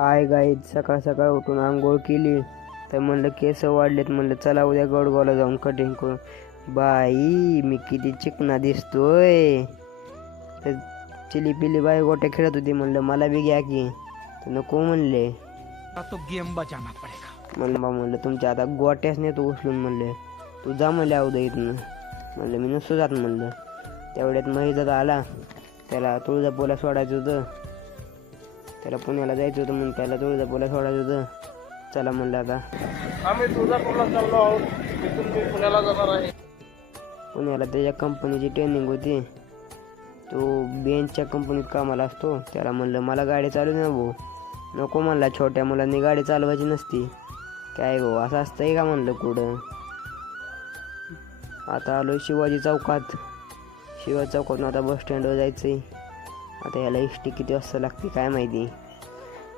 Hi guys, सकाळ सकाळ उठून आंघोळ केली तर म्हणलं केस वाढलेत, म्हणलं चला उद्या गडगावला जाऊन कटिंग करू. बाई मी किती चिकना दिसतोय. तर चिली पिली बाई गोट्या खेळत होती, म्हणलं मला बी घ्या की. तर नको म्हणले. तो गेम बजाना पडेगा. म्हणलं तुमच्या आता गोट्याच नेतो उचलून. म्हणले तू जा म्हणले उद्या इथनं. म्हणलं मी नसतो जात म्हणलं. तेवढ्यात महिजात आला, त्याला तुळजापूरला सोडायचं होतं. त्याला पुण्याला जायचं होतं म्हणून त्याला तुळजापूरला सोडायचं होतं. चला म्हणलं आता आम्ही तुळजापूरला चाललो आहोत. तिथून मी पुण्याला जाणार आहे. पुण्याला त्याच्या कंपनीची ट्रेनिंग होती. तो बेंचच्या कंपनीत कामाला असतो. त्याला म्हणलं मला गाडी चालू दे ना भाऊ. नको म्हणला, छोट्या मुलांनी गाडी चालवायची नसती. काय भाऊ असं असतंय का म्हणलं कुठं. आता आलो शिवाजी चौकात. शिवाजी चौकातून आता बस स्टँडवर जायचं आहे. आता याला एस टी किती वाजता लागते काय माहिती.